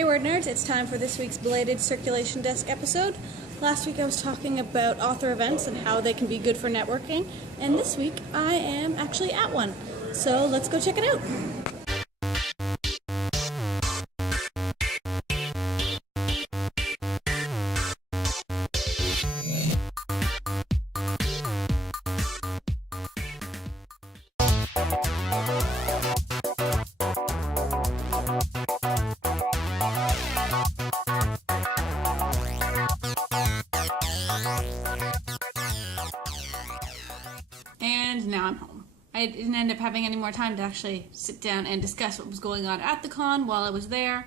Hey WordNerds, it's time for this week's belated Circulation Desk episode. Last week I was talking about author events and how they can be good for networking, and this week I am actually at one. So let's go check it out. And now I'm home. I didn't end up having any more time to actually sit down and discuss what was going on at the con while I was there,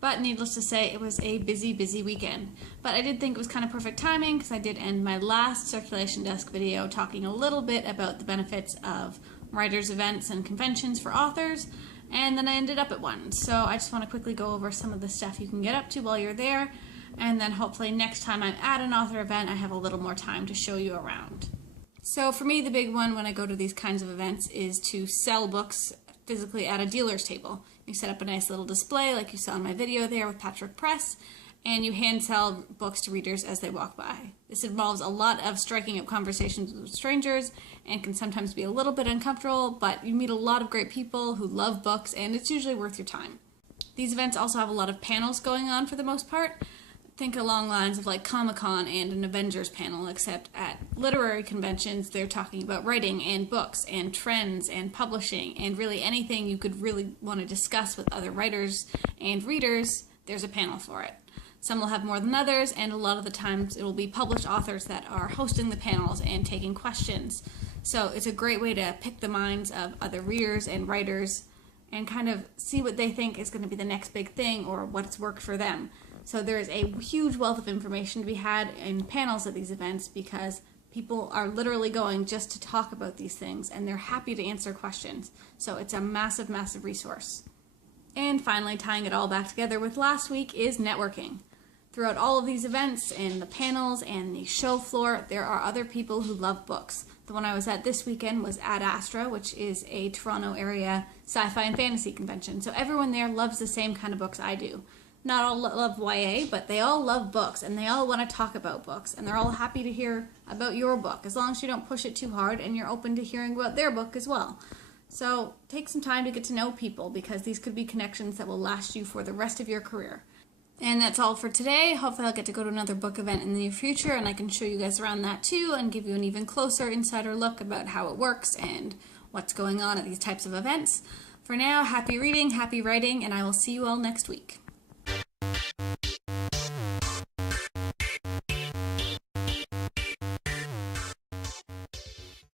but needless to say, it was a busy weekend. But I did think it was kind of perfect timing because I did end my last Circulation Desk video talking a little bit about the benefits of writers' events and conventions for authors, and then I ended up at one. So I just want to quickly go over some of the stuff you can get up to while you're there, and then hopefully next time I'm at an author event I have a little more time to show you around. So for me, the big one when I go to these kinds of events is to sell books physically at a dealer's table. You set up a nice little display like you saw in my video there with Patrick Press, and you hand sell books to readers as they walk by. This involves a lot of striking up conversations with strangers and can sometimes be a little bit uncomfortable, but you meet a lot of great people who love books, and it's usually worth your time. These events also have a lot of panels going on for the most part. Think along lines of like Comic-Con and an Avengers panel, except at literary conventions they're talking about writing and books and trends and publishing and really anything you could really want to discuss with other writers and readers. There's a panel for it. Some will have more than others, and a lot of the times it will be published authors that are hosting the panels and taking questions. So it's a great way to pick the minds of other readers and writers and kind of see what they think is going to be the next big thing or what's worked for them. So there is a huge wealth of information to be had in panels at these events because people are literally going just to talk about these things, and they're happy to answer questions. So it's a massive resource. And finally, tying it all back together with last week is networking. Throughout all of these events and the panels and the show floor, there are other people who love books. The one I was at this weekend was AdAstra, which is a Toronto area sci-fi and fantasy convention. So everyone there loves the same kind of books I do. Not all love YA, but they all love books, and they all want to talk about books, and they're all happy to hear about your book, as long as you don't push it too hard and you're open to hearing about their book as well. So take some time to get to know people, because these could be connections that will last you for the rest of your career. And that's all for today. Hopefully I'll get to go to another book event in the near future, and I can show you guys around that too, and give you an even closer insider look about how it works and what's going on at these types of events. For now, happy reading, happy writing, and I will see you all next week.